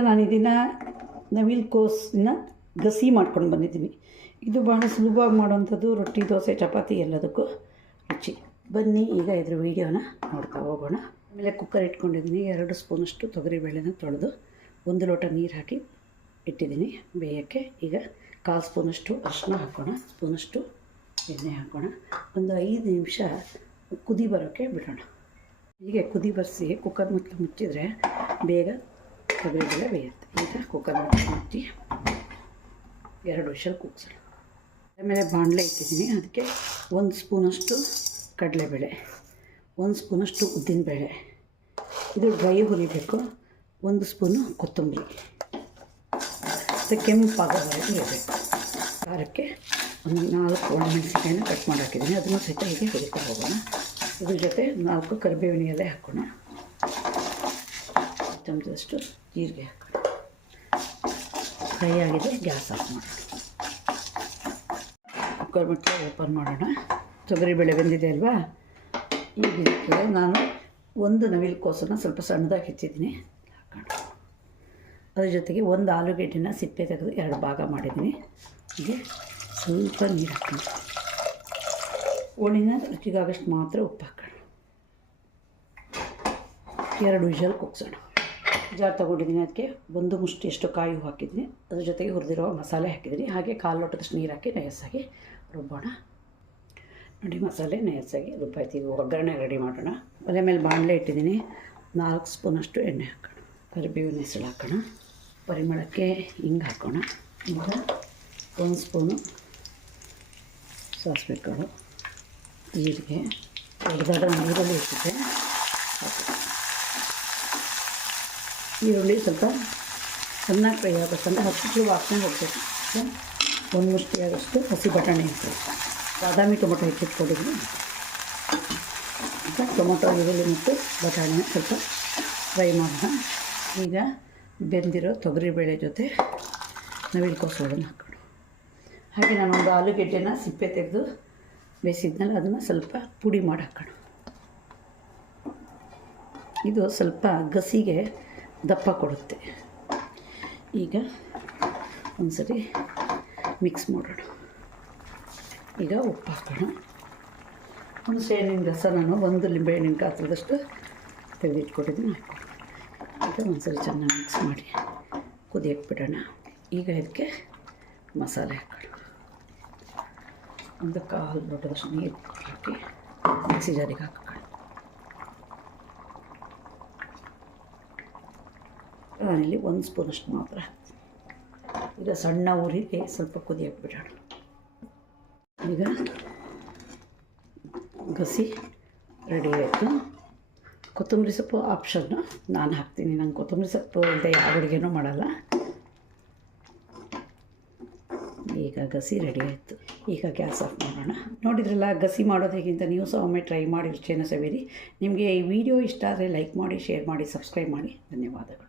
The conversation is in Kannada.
ನಾನು ಇದನ್ನು ನವಿಲ್ ಕೋಸನ್ನ ಗಸಿ ಮಾಡ್ಕೊಂಡು ಬಂದಿದ್ದೀನಿ. ಇದು ಬಹಳ ಸುಲಭವಾಗಿ ಮಾಡುವಂಥದ್ದು ರೊಟ್ಟಿ, ದೋಸೆ, ಚಪಾತಿ ಎಲ್ಲದಕ್ಕೂ ರುಚಿ. ಬನ್ನಿ, ಈಗ ಇದ್ರ ವೀಡಿಯೋನ ನೋಡ್ತಾ ಹೋಗೋಣ. ಆಮೇಲೆ ಕುಕ್ಕರ್ ಇಟ್ಕೊಂಡಿದ್ದೀನಿ. ಎರಡು ಸ್ಪೂನಷ್ಟು ತೊಗರಿಬೇಳೆನ ತೊಳೆದು ಒಂದು ಲೋಟ ನೀರು ಹಾಕಿ ಇಟ್ಟಿದ್ದೀನಿ ಬೇಯೋಕ್ಕೆ. ಈಗ ಕಾಲು ಸ್ಪೂನಷ್ಟು ಅರಿಶಿನ ಹಾಕೋಣ. ಸ್ಪೂನಷ್ಟು ಎಣ್ಣೆ ಹಾಕೋಣ. ಒಂದು ಐದು ನಿಮಿಷ ಕುದಿ ಬರೋಕ್ಕೆ ಬಿಡೋಣ. ಹೀಗೆ ಕುದಿ ಬರೆಸಿ ಕುಕ್ಕರ್ ಮುಚ್ಚಿ ಮುಚ್ಚಿದರೆ ಬೇಗ ತೊಗರಿಬೇಳೆ ಬೇಯುತ್ತೆ. ಈಗ ಕುಕ್ಕರ್ ಮುಚ್ಚಿ ಎರಡು ವಿಷಲ್ ಕೂಗ್ಸೋಣ. ಆಮೇಲೆ ಬಾಣಲೆ ಇಟ್ಟಿದ್ದೀನಿ. ಅದಕ್ಕೆ ಒಂದು ಸ್ಪೂನಷ್ಟು ಕಡಲೆಬೇಳೆ, ಒಂದು ಸ್ಪೂನಷ್ಟು ಉದ್ದಿನಬೇಳೆ. ಇದು ಡ್ರೈ ಹುರಿಬೇಕು. ಒಂದು ಸ್ಪೂನು ಕೊತ್ತಂಬರಿ. ಮತ್ತು ಕೆಂಪಾಗೋವರೆಗೂ ಇರಬೇಕು ಖಾರಕ್ಕೆ ಒಂದು ನಾಲ್ಕು ಒಣಮೆಣಸಿನ್ಕಾಯಿನ ಕಟ್ ಮಾಡಿ ಹಾಕಿದ್ದೀನಿ. ಅದನ್ನು ಸಹಿತ ಹೀಗೆ ಹುರಿತಾ ಹೋಗೋಣ. ಇದ್ರ ಜೊತೆ ನಾಲ್ಕು ಕರಿಬೇವಿನ ಎಲೆ ಹಾಕೋಣ. ಚಮಚದಷ್ಟು ಜೀರಿಗೆ. ಹಾಕೋಣ ಫ್ರೈ ಆಗಿದೆ, ಗ್ಯಾಸ್ ಆಫ್ ಮಾಡೋಣ ಕುಕ್ಕರ್ ಮುಚ್ಚಳ ಓಪನ್ ಮಾಡೋಣ. ತೊಗರಿಬೇಳೆ ಬೆಂದಿದೆ ಅಲ್ವಾ? ಈಗ ನಾನು ಒಂದು ನವಿಲು ಸ್ವಲ್ಪ ಸಣ್ಣದಾಗಿ ಹೆಚ್ಚಿದ್ದೀನಿ. ಹಾಕೋಣ ಅದ್ರ ಜೊತೆಗೆ ಒಂದು ಆಲೂಗಡ್ಡೆನ ಸಿಪ್ಪೆ ತೆಗೆದು ಎರಡು ಭಾಗ ಮಾಡಿದ್ದೀನಿ. ಹೀಗೆ ಸ್ವಲ್ಪ ನೀರು ಹಾಕೋಣ ಹೋಳಿನ ರುಚಿಗಾಗಷ್ಟು ಮಾತ್ರ ಉಪ್ಪು ಹಾಕೋಣ. ಎರಡು ವಿಷಲ್ ಕುಗ್ಸೋಣ ಜಾರ್ ತೊಗೊಂಡಿದ್ದೀನಿ ಅದಕ್ಕೆ. ಒಂದು ಮುಷ್ಟಿಯಷ್ಟು ಕಾಯಿ ಹೂವು ಹಾಕಿದ್ದೀನಿ ಅದ್ರ ಜೊತೆಗೆ ಹುರಿದಿರೋ ಮಸಾಲೆ ಹಾಕಿದ್ದೀನಿ. ಹಾಗೆ ಕಾಲು ಲೋಟದಷ್ಟು ನೀರು ಹಾಕಿ ನಯಸ್ಸಾಗಿ ರುಬ್ಬೋಣ. ನೋಡಿ ಮಸಾಲೆ ನಯಸ್ಸಾಗಿ ರುಬ್ಬಾಯ್ತೀವಿ ಒಗ್ಗರಣೆ ರೆಡಿ ಮಾಡೋಣ. ಒಲೆ ಮೇಲೆ ಬಾಣಲೆ ಇಟ್ಟಿದ್ದೀನಿ. ನಾಲ್ಕು ಸ್ಪೂನಷ್ಟು ಎಣ್ಣೆ ಹಾಕೋಣ. ಕರಿಬೇವಿನ ಹೆಸರು ಹಾಕೋಣ. ಪರಿಮಳಕ್ಕೆ ಹಿಂಗೆ ಹಾಕೋಣ. ಈಗ ಒಂದು ಸ್ಪೂನು ಸಾಸಿವೆ ಕಾಳು ಜೀರಿಗೆ. ದೊಡ್ಡದಾದ ನೀರಲ್ಲಿ ಇಟ್ಟಿದ್ದೆ. ಈರುಳ್ಳಿ ಸ್ವಲ್ಪ ಸಣ್ಣ ಫ್ರೈ ಆಗಬೇಕಂದ್ರೆ ಹಸಿರು ವಾಸನೆ ಹೋಗ್ಬೇಕು. ಒಂದು ಮುಷ್ಟಿಯಾಗಷ್ಟು ಹಸಿ ಬಟಾಣಿ ಹಾಕ್ಬೇಕು ಬಾದಾಮಿ ಟೊಮೊಟೊ ಹೆಚ್ಚಿಟ್ಕೊಂಡಿದ್ವಿ ಟೊಮೊಟೊ, ಈರುಳ್ಳಿ ಮತ್ತು ಬಟಾಣಿನ ಸ್ವಲ್ಪ ಫ್ರೈ ಮಾಡೋಣ. ಈಗ ಬೆಂದಿರೋ ತೊಗರಿಬೇಳೆ ಜೊತೆ ನವಿಲು ಕೋಸೋಳನ್ನು ಹಾಕೋಣ ಹಾಗೆ ನಾನೊಂದು ಆಲೂಗೆಡ್ಡೆನ ಸಿಪ್ಪೆ ತೆಗೆದು ಬೇಯಿಸಿದ್ಮೇಲೆ ಅದನ್ನು ಸ್ವಲ್ಪ ಪುಡಿ ಮಾಡಿ ಹಾಕೋಣ ಇದು ಸ್ವಲ್ಪ ಗಸಿಗೆ ದಪ್ಪ ಕೊಡುತ್ತೆ. ಈಗ ಒಂದ್ಸರಿ ಮಿಕ್ಸ್ ಮಾಡೋಣ. ಈಗ ಉಪ್ಪು ಹಾಕೋಣ. ಹುಣಸೆ ಹಣ್ಣಿನ ರಸ ನಾನು ಒಂದು ಲಿಂಬೆಹಣ್ಣಿನ ಗಾತ್ರದಷ್ಟು ತೆಗೆದಿಟ್ಕೊಟ್ಟಿದ್ದೀನಿ ಹಾಕೋಣ ಈಗ ಒಂದ್ಸರಿ ಚೆನ್ನಾಗಿ ಮಿಕ್ಸ್ ಮಾಡಿ ಕುದಿಯಕ್ಕೆ ಬಿಡೋಣ ಈಗ ಇದಕ್ಕೆ ಮಸಾಲೆ ಹಾಕೋಣ. ಒಂದು ಕಾಲು ಲೋಟದಷ್ಟು ನೀರು ಹಾಕಿ ಮಿಕ್ಸಿ ಜಾರಿಗೆ ಹಾಕೋಣ. ನಾನಿಲ್ಲಿ ಒಂದು ಸ್ಪೂನಷ್ಟು ಮಾತ್ರ. ಈಗ ಸಣ್ಣ ಉರಿಗೆ ಸ್ವಲ್ಪ ಕುದಿಯಕ್ಕೆ ಬಿಡೋಣ ಈಗ ಗಸಿ ರೆಡಿ ಆಯಿತು. ಕೊತ್ತಂಬರಿ ಸೊಪ್ಪು ಆಪ್ಷನ್ನು ನಾನು ಹಾಕ್ತೀನಿ. ನಂಗೆ ಕೊತ್ತಂಬರಿ ಸೊಪ್ಪು ಅಂತ ಯಾವ ಅಡುಗೆನೂ ಮಾಡಲ್ಲ. ಈಗ ಗಸಿ ರೆಡಿ ಆಯಿತು. ಈಗ ಗ್ಯಾಸ್ ಆಫ್ ಮಾಡೋಣ. ನೋಡಿದ್ರಲ್ಲ, ಗಸಿ ಮಾಡೋದಕ್ಕಿಂತ ನೀವು ಸಹ ಒಮ್ಮೆ ಟ್ರೈ ಮಾಡಿ ರುಚಿಯನ್ನು ಸವಿರಿ. ನಿಮಗೆ ಈ ವಿಡಿಯೋ ಇಷ್ಟ ಆದರೆ ಲೈಕ್ ಮಾಡಿ, ಶೇರ್ ಮಾಡಿ, ಸಬ್ಸ್ಕ್ರೈಬ್ ಮಾಡಿ. ಧನ್ಯವಾದಗಳು.